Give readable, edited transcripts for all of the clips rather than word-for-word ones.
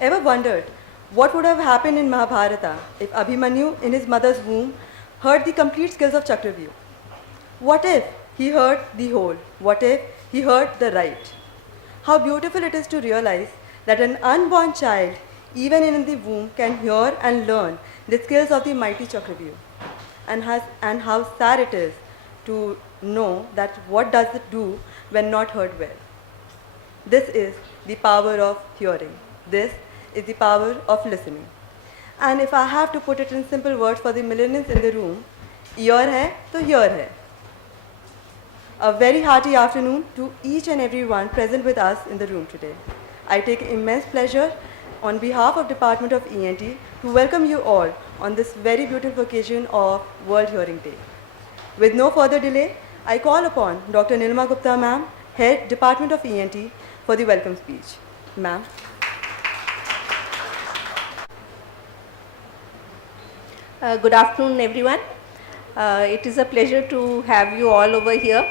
Ever wondered what would have happened in Mahabharata if Abhimanyu in his mother's womb heard the complete skills of Chakravyuh? What if he heard the whole? What if he heard the right? How beautiful it is to realize that an unborn child, even in the womb, can hear and learn the skills of the mighty Chakravyuh. And how sad it is to know that what does it do when not heard well. This is the power of hearing. This is the power of listening. And if I have to put it in simple words for the millennials in the room, ear hai to hear hai. A very hearty afternoon to each and everyone present with us in the room today. I take immense pleasure on behalf of Department of ENT to welcome you all on this very beautiful occasion of World Hearing Day. With no further delay, I call upon Dr. Nilima Gupta ma'am, Head Department of ENT, for the welcome speech. Ma'am. Good afternoon, everyone. It is a pleasure to have you all over here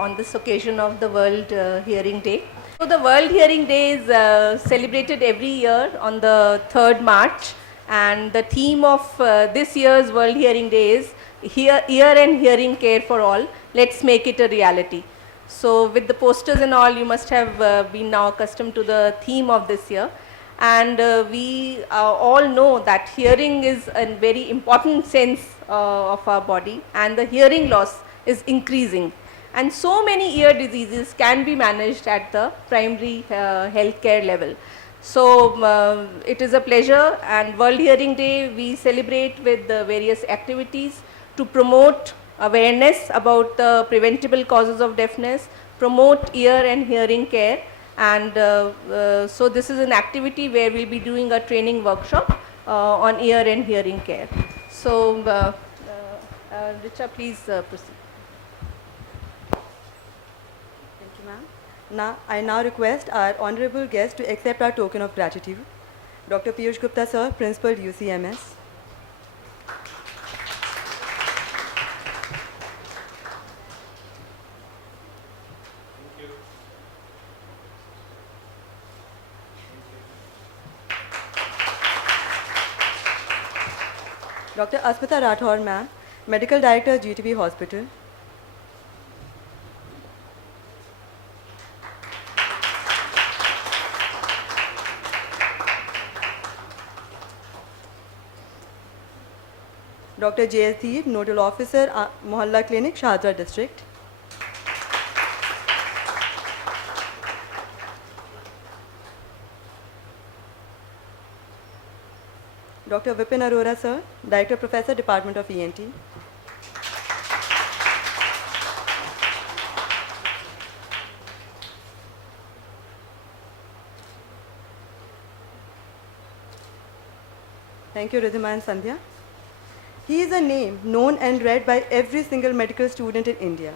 on this occasion of the World Hearing Day. So the World Hearing Day is celebrated every year on the 3rd March, and the theme of this year's World Hearing Day is Ear and Hearing Care for All. Let's make it a reality. So with the posters and all, you must have been now accustomed to the theme of this year. And we all know that hearing is a very important sense of our body, and the hearing loss is increasing. And so many ear diseases can be managed at the primary healthcare level. So it is a pleasure, and World Hearing Day we celebrate with various activities to promote awareness about the preventable causes of deafness, promote ear and hearing care. And so this is an activity where we'll be doing a training workshop on ear and hearing care. So Richa, please proceed. Thank you, ma'am. I now request our honorable guest to accept our token of gratitude. Dr. Piyush Gupta, sir, Principal, UCMS. Dr. Asmita Rathore, ma'am, Medical Director, GTB Hospital. Dr. J.S. Deep, Nodal Officer, Mohalla Clinic, Shahadra District. Dr. Vipin Arora, sir, Director Professor, Department of ENT. Thank you, Ridhima and Sandhya. He is a name known and read by every single medical student in India.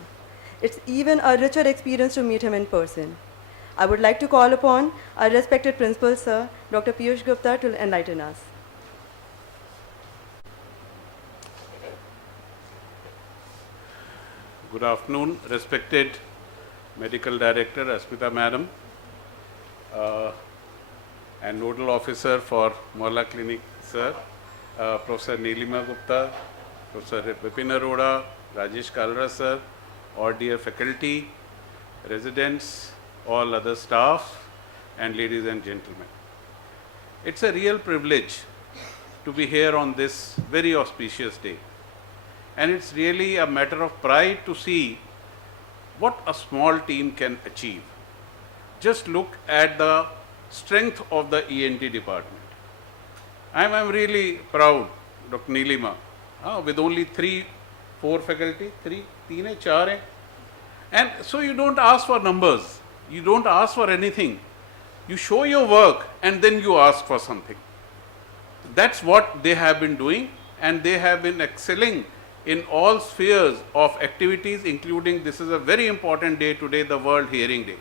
It's even a richer experience to meet him in person. I would like to call upon our respected principal, sir, Dr. Piyush Gupta, to enlighten us. Good afternoon, respected Medical Director Asmita Madam and Nodal Officer for Mohalla Clinic, sir, Professor Nilima Gupta, Professor Vipin Arora, Rajesh Kalra, sir, all dear faculty, residents, all other staff, and ladies and gentlemen. It's a real privilege to be here on this very auspicious day. And it's really a matter of pride to see what a small team can achieve. Just look at the strength of the ENT department. I'm really proud, Dr. Nilima, with only 3-4 faculty, 3 hai, 4 hai. And so you don't ask for numbers, you don't ask for anything. You show your work and then you ask for something. That's what they have been doing, and they have been excelling in all spheres of activities, including this is a very important day today, the World Hearing Day.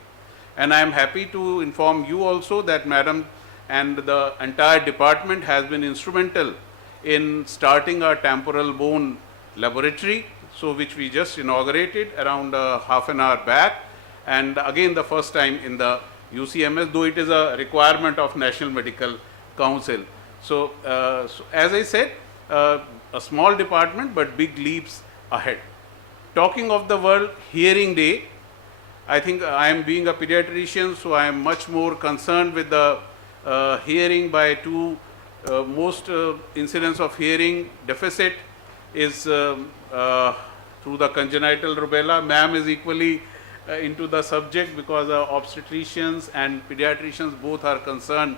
And I am happy to inform you also that Madam and the entire department has been instrumental in starting our temporal bone laboratory, so which we just inaugurated around half an hour back, and again the first time in the UCMS, though it is a requirement of National Medical Council. So, as I said, a small department but big leaps ahead. Talking of the World Hearing Day, I think I am being a pediatrician, so I am much more concerned with the hearing by two most incidents of hearing deficit is through the congenital rubella. Ma'am is equally into the subject because obstetricians and pediatricians both are concerned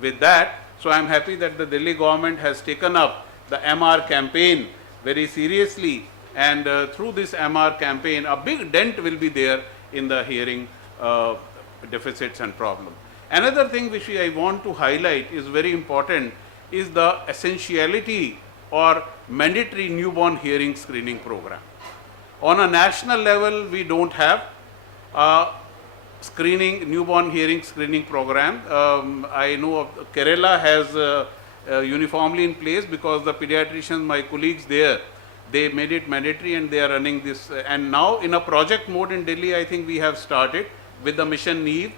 with that. So I am happy that the Delhi government has taken up the MR campaign very seriously, and through this MR campaign a big dent will be there in the hearing deficits and problem. Another thing which I want to highlight is very important is the essentiality or mandatory newborn hearing screening program. On a national level, we don't have a newborn hearing screening program. I know of Kerala has uniformly in place because the pediatricians, my colleagues there, they made it mandatory and they are running this. And now in a project mode in Delhi, I think we have started with the Mission Neve.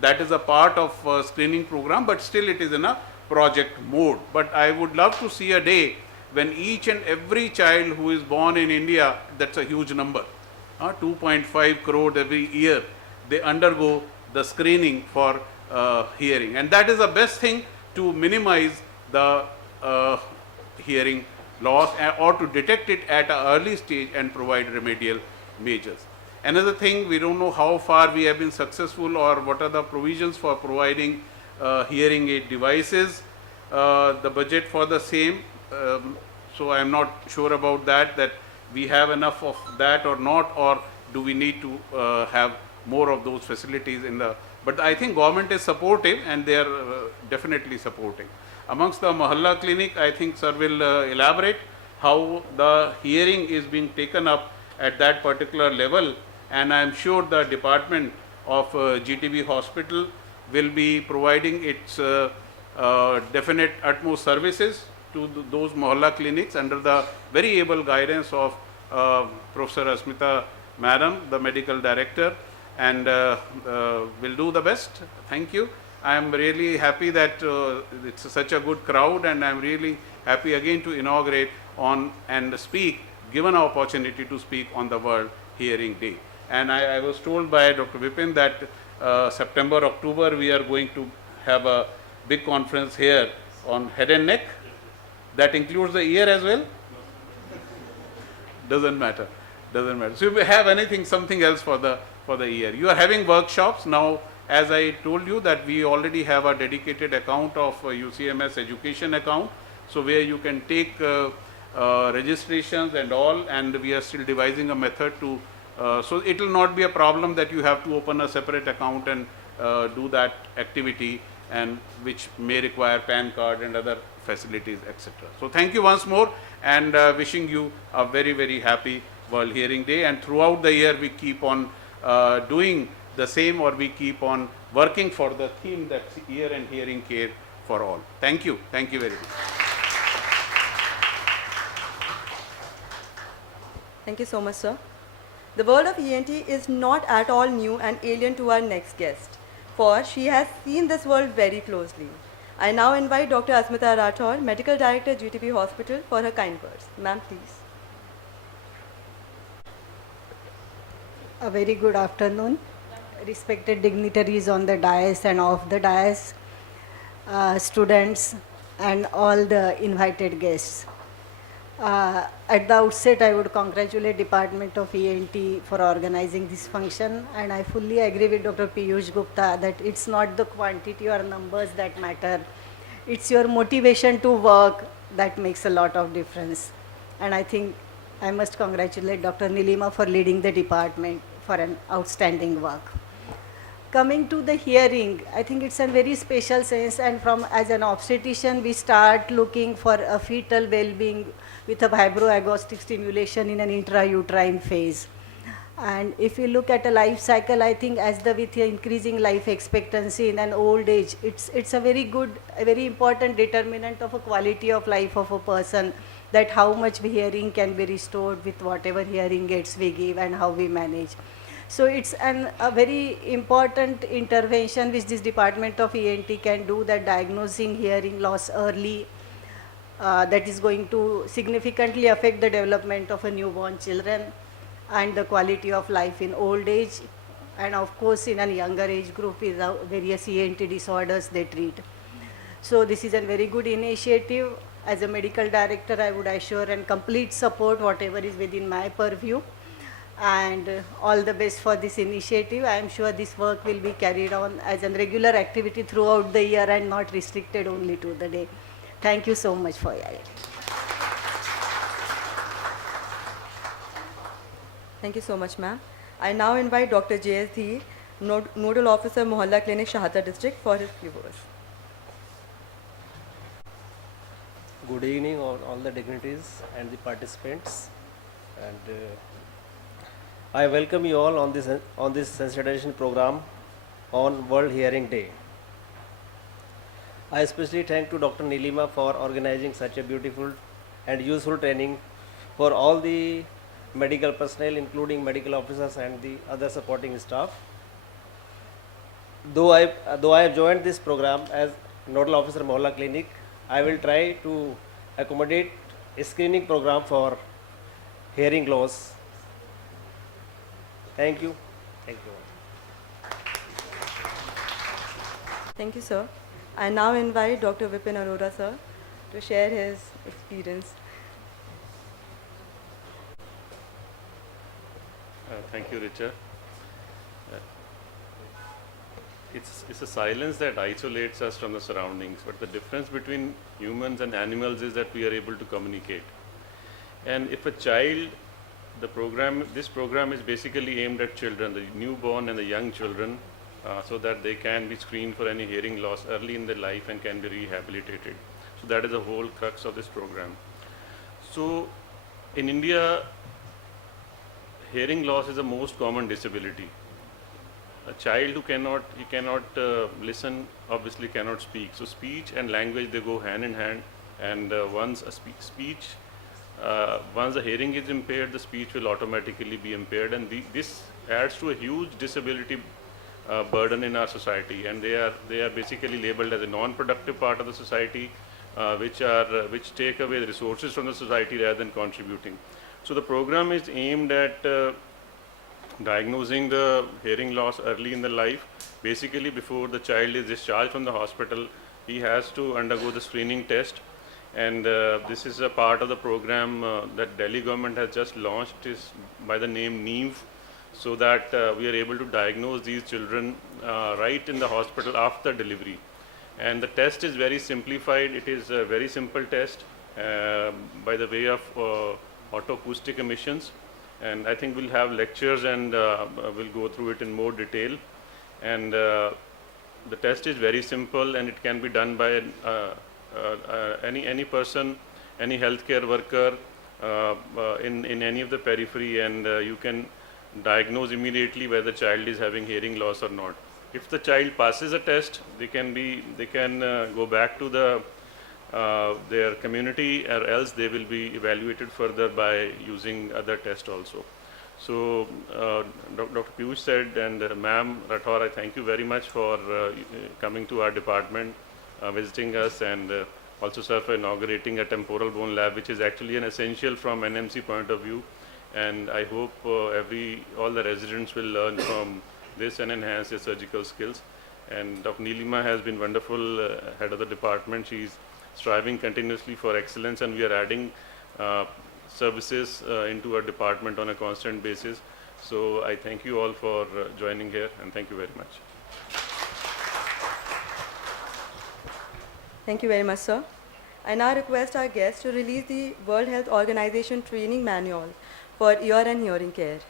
That is a part of screening program, but still it is in a project mode. But I would love to see a day when each and every child who is born in India, that's a huge number, 2.5 crore every year, they undergo the screening for hearing. And that is the best thing to minimize the hearing loss or to detect it at an early stage and provide remedial measures. Another thing, we don't know how far we have been successful or what are the provisions for providing hearing aid devices, the budget for the same. So I am not sure about that we have enough of that or not, or do we need to have more of those facilities in the, but I think government is supportive and they are definitely supporting. Amongst the Mohalla clinic, I think sir will elaborate how the hearing is being taken up at that particular level, and I am sure the department of GTB hospital will be providing its definite utmost services to those Mohalla clinics under the very able guidance of Professor Asmita Madam, the medical director, and will do the best. Thank you. I am really happy that it's such a good crowd, and I am really happy again to inaugurate on and speak, given an opportunity to speak on the World Hearing Day. And I was told by Dr. Vipin that September, October, we are going to have a big conference here on head and neck. That includes the ear as well? Doesn't matter. Doesn't matter. So if you have anything, something else for the ear. You are having workshops now. As I told you that we already have a dedicated account of UCMS education account. So where you can take registrations and all, and we are still devising a method to, so it will not be a problem that you have to open a separate account and do that activity, and which may require PAN card and other facilities, etc. So thank you once more, and wishing you a very, very happy World Hearing Day, and throughout the year we keep on doing the same, or we keep on working for the theme that's ear and hearing care for all. Thank you. Thank you very much. Thank you so much, sir. The world of ENT is not at all new and alien to our next guest, for she has seen this world very closely. I now invite Dr. Asmita Rathore, Medical Director, GTB Hospital, for her kind words. Ma'am, please. A very good afternoon, respected dignitaries on the dais and off the dais, students and all the invited guests. At the outset, I would congratulate Department of ENT for organizing this function, and I fully agree with Dr. Piyush Gupta that it's not the quantity or numbers that matter. It's your motivation to work that makes a lot of difference. And I think I must congratulate Dr. Nilima for leading the department for an outstanding work. Coming to the hearing, I think it's a very special sense, and as an obstetrician, we start looking for a fetal well-being with a vibroagnostic stimulation in an intrauterine phase. And if you look at a life cycle, I think with the increasing life expectancy in an old age, it's a very important determinant of a quality of life of a person, that how much hearing can be restored with whatever hearing aids we give and how we manage. So it's a very important intervention which this Department of ENT can do, that diagnosing hearing loss early, that is going to significantly affect the development of a newborn children and the quality of life in old age, and of course in a younger age group is various ENT disorders they treat. So this is a very good initiative. As a medical director, I would assure and complete support whatever is within my purview, and all the best for this initiative. I am sure this work will be carried on as a regular activity throughout the year and not restricted only to the day. Thank you so much for your attention. Thank you so much, ma'am. I now invite Dr. J.S. Dheer, Nodal Officer, Mohalla Clinic, Shahada District, for his few words. Good evening, all the dignitaries and the participants, and I welcome you all on this sensitization program on World Hearing Day. I especially thank to Dr. Nilima for organizing such a beautiful and useful training for all the medical personnel, including medical officers and the other supporting staff. Though I have joined this program as Nodal Officer, Mohalla Clinic, I will try to accommodate a screening program for hearing loss. Thank you. Thank you. Thank you, sir. I now invite Dr. Vipin Arora, sir, to share his experience. Thank you, Richa. It's a silence that isolates us from the surroundings, but the difference between humans and animals is that we are able to communicate. And if a child, this program is basically aimed at children, the newborn and the young children, so that they can be screened for any hearing loss early in their life and can be rehabilitated. So that is the whole crux of this program. So in India, hearing loss is the most common disability. A child who cannot listen obviously cannot speak. So speech and language, they go hand in hand, and once the hearing is impaired, the speech will automatically be impaired, and this adds to a huge disability burden in our society, and they are basically labeled as a non-productive part of the society, which take away the resources from the society rather than contributing. So the program is aimed at diagnosing the hearing loss early in the life. Basically, before the child is discharged from the hospital, he has to undergo the screening test, and this is a part of the program that Delhi government has just launched, is by the name NEEV, so that we are able to diagnose these children right in the hospital after delivery. And the test is very simplified. It is a very simple test by the way of autoacoustic emissions, and I think we'll have lectures and we'll go through it in more detail. And the test is very simple, and it can be done by any person, any healthcare worker in any of the periphery, and you can diagnose immediately whether the child is having hearing loss or not. If the child passes a test, they can go back to their community, or else they will be evaluated further by using other tests also. So Dr. Piyush said, and Ma'am Rathore, I thank you very much for coming to our department, visiting us, and also sir for inaugurating a temporal bone lab, which is actually an essential from NMC point of view. And I hope all the residents will learn from this and enhance their surgical skills. And Dr. Nilima has been wonderful, head of the department. She's striving continuously for excellence, and we are adding services into our department on a constant basis. So I thank you all for joining here, and thank you very much. Thank you very much, sir. I now request our guests to release the World Health Organization Training Manual for ear and hearing care.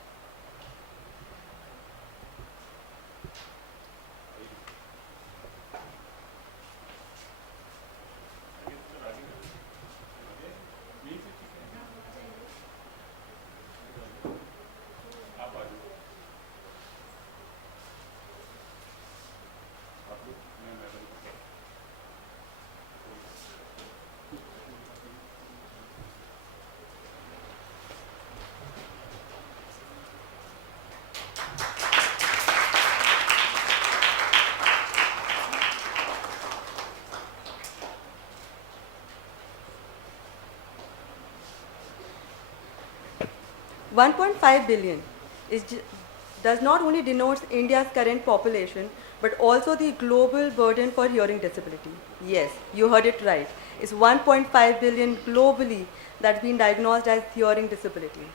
1.5 billion does not only denotes India's current population, but also the global burden for hearing disability. Yes, you heard it right. It's 1.5 billion globally that's been diagnosed as hearing disability.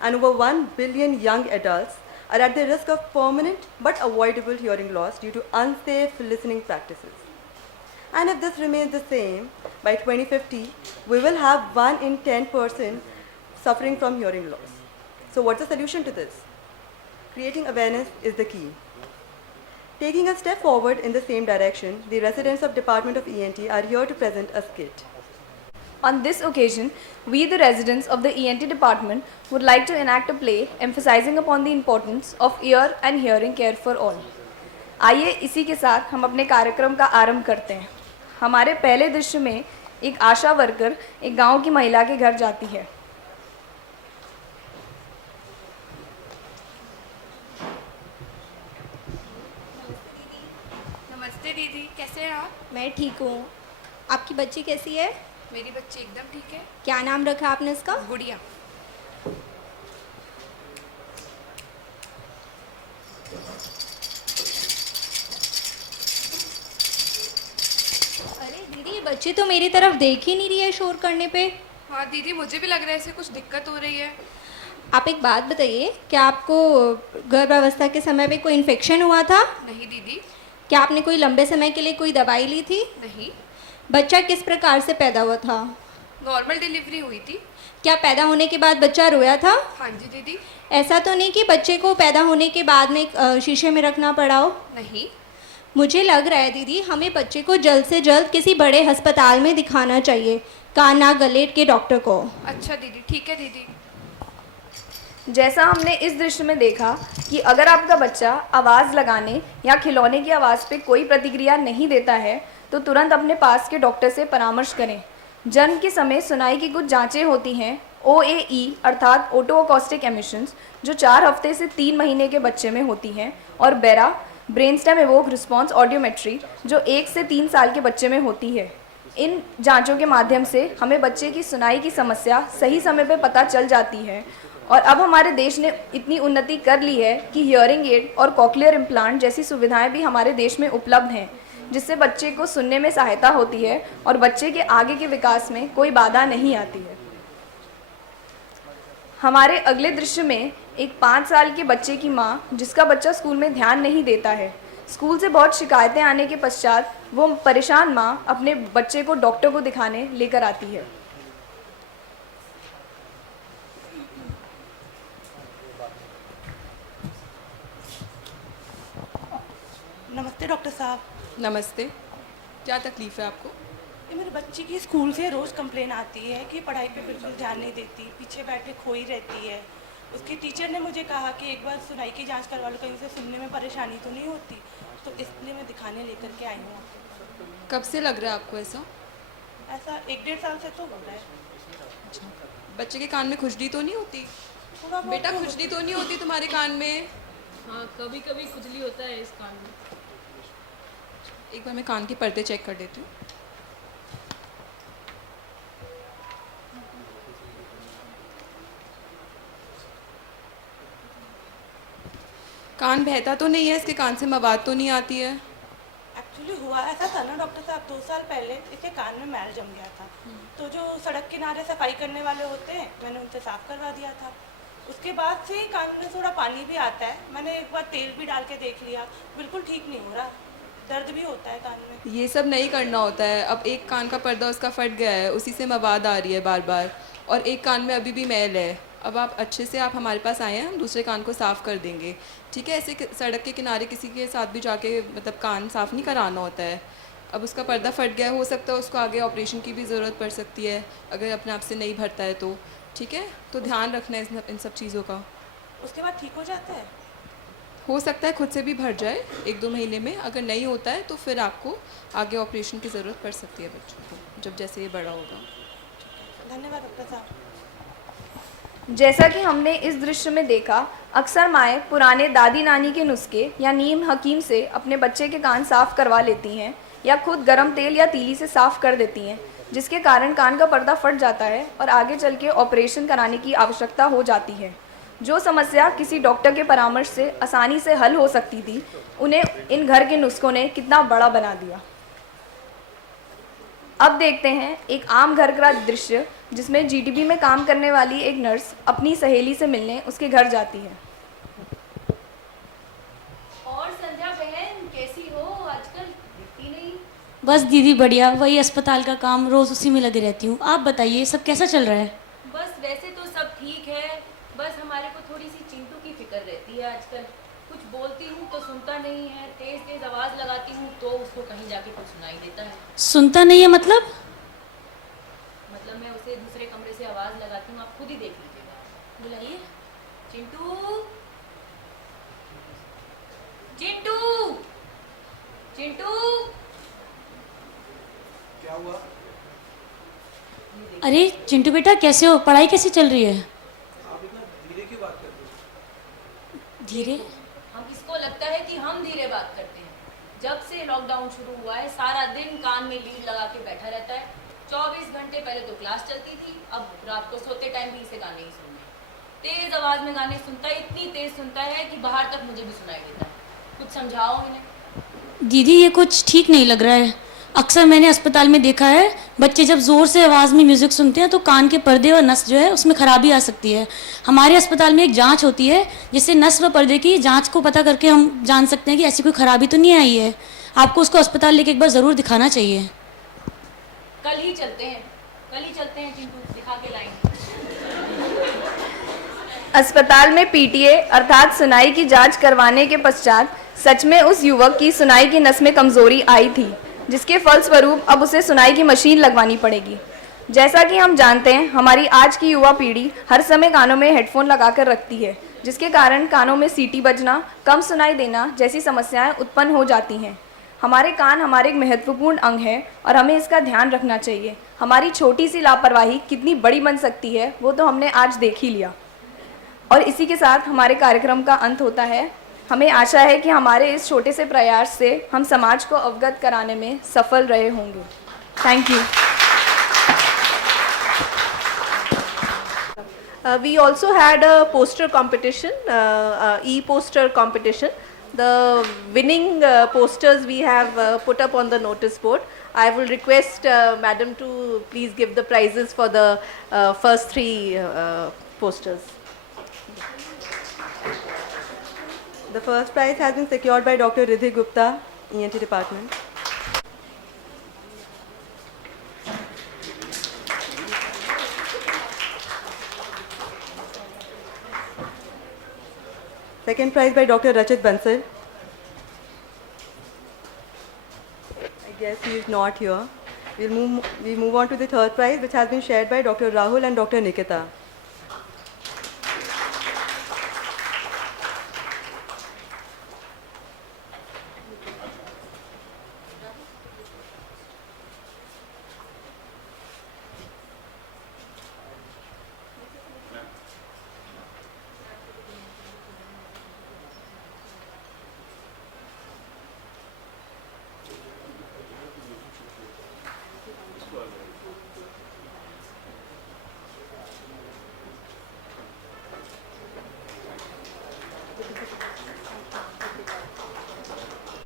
And over 1 billion young adults are at the risk of permanent but avoidable hearing loss due to unsafe listening practices. And if this remains the same, by 2050, we will have 1 in 10 person suffering from hearing loss. So what's the solution to this? Creating awareness is the key. Taking a step forward in the same direction, the residents of Department of ENT are here to present a skit. On this occasion, we the residents of the ENT department would like to enact a play emphasizing upon the importance of ear and hearing care for all. आइए इसी के साथ हम अपने कार्यक्रम का आरंभ करते हैं। हमारे पहले दृश्य में एक आशा वर्कर एक गांव की महिला के घर जाती है। नमस्ते दीदी, कैसे हैं आप? मैं ठीक हूँ। आपकी बच्ची कैसी है? मेरी बच्ची एकदम ठीक है। क्या नाम रखा आपने इसका? गुड़िया। अरे दीदी, ये बच्ची तो मेरी तरफ देख ही नहीं रही है शोर करने पे। हाँ दीदी, मुझे भी लग रहा है इसे कुछ दिक्कत हो रही है। आप एक बात बताइए, क्या आपको गर्भावस्था के समय में कोई इन्फेक्शन हुआ था? नहीं दीदी। क्या आपने कोई लंबे समय के लिए कोई दवाई ली थी? नहीं। बच्चा किस प्रकार से पैदा हुआ था? नॉर्मल डिलीवरी हुई थी। क्या पैदा होने के बाद बच्चा रोया था? हाँ जी दीदी। ऐसा तो नहीं कि बच्चे को पैदा होने के बाद में शीशे में रखना पड़ा हो? नहीं। मुझे लग रहा है दीदी, हमें बच्चे को जल्द से जल्द किसी बड़े अस्पताल में दिखाना चाहिए, कान नाक गले के डॉक्टर को। अच्छा दीदी, ठीक है दीदी। जैसा हमने इस दृश्य में देखा कि अगर आपका बच्चा आवाज़ लगाने या खिलौने की आवाज़ पे कोई प्रतिक्रिया नहीं देता है तो तुरंत अपने पास के डॉक्टर से परामर्श करें। जन्म के समय सुनाई की कुछ जांचें होती हैं, OAE अर्थात ओटो अकॉस्टिक एमिशंस, जो 4 हफ्ते से 3 महीने के बच्चे में होती हैं, और बेरा ब्रेनस्टेम एवोक रिस्पॉन्स ऑडियोमेट्री जो 1 से 3 साल के बच्चे में होती है। इन जांचों के माध्यम से हमें बच्चे की सुनाई की समस्या सही समय पर पता चल जाती है। और अब हमारे देश ने इतनी उन्नति कर ली है कि हियरिंग एड और कॉक्लियर इम्प्लांट जैसी सुविधाएं भी हमारे देश में उपलब्ध हैं, जिससे बच्चे को सुनने में सहायता होती है और बच्चे के आगे के विकास में कोई बाधा नहीं आती है। हमारे अगले दृश्य में एक 5 साल के बच्चे की माँ, जिसका बच्चा स्कूल में ध्यान नहीं देता है, स्कूल से बहुत शिकायतें आने के पश्चात वो परेशान माँ अपने बच्चे को डॉक्टर को दिखाने लेकर आती है। नमस्ते डॉक्टर साहब। नमस्ते, क्या तकलीफ़ है आपको? ये मेरी बच्ची की स्कूल से रोज़ कंप्लेन आती है कि पढ़ाई पे बिल्कुल ध्यान नहीं देती, पीछे बैठे खोई रहती है। उसकी टीचर ने मुझे कहा कि एक बार सुनाई की जांच करवा लो, कहीं से सुनने में परेशानी तो नहीं होती, तो इसलिए मैं दिखाने लेकर के आई हूँ आपको। कब से लग रहा है आपको ऐसा? ऐसा 1-1.5 साल से तो हो रहा है। अच्छा, बच्चे के कान में खुजली तो नहीं होती? थोड़ा बहुत बेटा, तो खुजली तो नहीं होती तुम्हारे कान में? हाँ, कभी कभी खुजली होता है इस कान में। एक बार मैं कान के पर्दे चेक कर देती हूँ। कान बहता तो नहीं है? इसके कान से मवाद तो नहीं आती है? एक्चुअली हुआ ऐसा था ना डॉक्टर साहब, 2 साल पहले इसके कान में मैल जम गया था, तो जो सड़क किनारे सफाई करने वाले होते हैं, मैंने उनसे साफ़ करवा दिया था। उसके बाद से ही कान में थोड़ा पानी भी आता है। मैंने एक बार तेल भी डाल के देख लिया, बिल्कुल ठीक नहीं हो रहा, दर्द भी होता है कान में। ये सब नहीं करना होता है। अब एक कान का पर्दा उसका फट गया है, उसी से मवाद आ रही है बार बार, और एक कान में अभी भी मैल है। अब आप अच्छे से आप हमारे पास आए हैं, हम दूसरे कान को साफ़ कर देंगे, ठीक है? ऐसे सड़क के किनारे किसी के साथ भी जाके मतलब कान साफ़ नहीं कराना होता है। अब उसका पर्दा फट गया, हो सकता है उसको आगे ऑपरेशन की भी ज़रूरत पड़ सकती है अगर अपने आप से नहीं भरता है तो, ठीक है? तो ध्यान रखना है इन सब चीज़ों का। उसके बाद ठीक हो जाता है? हो सकता है खुद से भी भर जाए 1-2 महीने में। अगर नहीं होता है तो फिर आपको आगे ऑपरेशन की ज़रूरत पड़ सकती है बच्चों को, जब जैसे ये बड़ा होगा। धन्यवाद डॉक्टर साहब। जैसा कि हमने इस दृश्य में देखा, अक्सर माएँ पुराने दादी नानी के नुस्खे या नीम हकीम से अपने बच्चे के कान साफ़ करवा लेती हैं या खुद गर्म तेल या तीली से साफ़ कर देती हैं, जिसके कारण कान का पर्दा फट जाता है और आगे चल के ऑपरेशन कराने की आवश्यकता हो जाती है। जो समस्या किसी डॉक्टर के परामर्श से आसानी से हल हो सकती थी, उन्हें इन घर के नुस्खों ने कितना बड़ा बना दिया। अब देखते हैं एक आम घर का दृश्य, जिसमें जीटीबी में काम करने वाली एक नर्स अपनी सहेली से मिलने उसके घर जाती है। और संध्या बहन कैसी हो? आजकल दिखती नहीं। बस दीदी बढ़िया, वही अस्पताल का काम, रोज़ उसी में लगी रहती हूँ। आप बताइए सब कैसा चल रहा है? बस वैसे तो सब ठीक है, बस हमारे को थोड़ी सी चिंटू की फिक्र रहती है आजकल। कुछ बोलती हूँ तो सुनता नहीं है, तेज तेज आवाज़ लगाती हूँ तो उसको कहीं जाके कुछ सुनाई देता है। सुनता नहीं है मतलब? मतलब मैं उसे दूसरे कमरे से आवाज़ लगाती हूँ, आप खुद ही देख लीजिएगा। बुलाइए चिंटू, चिंटू, चिंटू। क्या हुआ? अरे चिंटू बेटा कैसे हो? पढ़ाई कैसी चल रही है? आप इतना धीरे क्यों बात करते हो? धीरे? हम इसको लगता है कि हम धीरे बात करते हैं। जब से लॉकडाउन शुरू हुआ है सारा दिन कान में लीड लगा के बैठा रहता है। 24 घंटे पहले तो क्लास चलती थी, अब रात को सोते टाइम भी इसे गाने ही सुनने। तेज आवाज़ में गाने सुनता है, इतनी तेज सुनता है कि बाहर तक मुझे भी सुनाई देता है। कुछ समझाओ इन्हें। दीदी ये कुछ ठीक नहीं लग रहा है। अक्सर मैंने अस्पताल में देखा है, बच्चे जब ज़ोर से आवाज़ में म्यूज़िक सुनते हैं तो कान के पर्दे और नस जो है उसमें खराबी आ सकती है। हमारे अस्पताल में एक जांच होती है जिससे नस व पर्दे की जांच को पता करके हम जान सकते हैं कि ऐसी कोई खराबी तो नहीं आई है। आपको उसको अस्पताल लेके एक बार ज़रूर दिखाना चाहिए। कल ही चलते हैं चिंटू, दिखा के लाएंगे। अस्पताल में पीटीए अर्थात सुनाई की जांच करवाने के पश्चात सच में उस युवक की सुनाई की नस में कमजोरी आई थी, जिसके फलस्वरूप अब उसे सुनाई की मशीन लगवानी पड़ेगी। जैसा कि हम जानते हैं, हमारी आज की युवा पीढ़ी हर समय कानों में हेडफोन लगाकर रखती है, जिसके कारण कानों में सीटी बजना, कम सुनाई देना जैसी समस्याएं उत्पन्न हो जाती हैं। हमारे कान हमारे एक महत्वपूर्ण अंग है और हमें इसका ध्यान रखना चाहिए। हमारी छोटी सी लापरवाही कितनी बड़ी बन सकती है वो तो हमने आज देख ही लिया। और इसी के साथ हमारे कार्यक्रम का अंत होता है। हमें आशा है कि हमारे इस छोटे से प्रयास से हम समाज को अवगत कराने में सफल रहे होंगे। Thank you. We also had a poster competition, e-poster competition. The winning posters we have put up on the notice board. I will request Madam to please give the prizes for the first three posters. The first prize has been secured by Dr. Ridhi Gupta, ENT department. Second prize by Dr. Rachit Bansal. I guess he is not here. We move on to the third prize, which has been shared by Dr. Rahul and Dr. Nikita.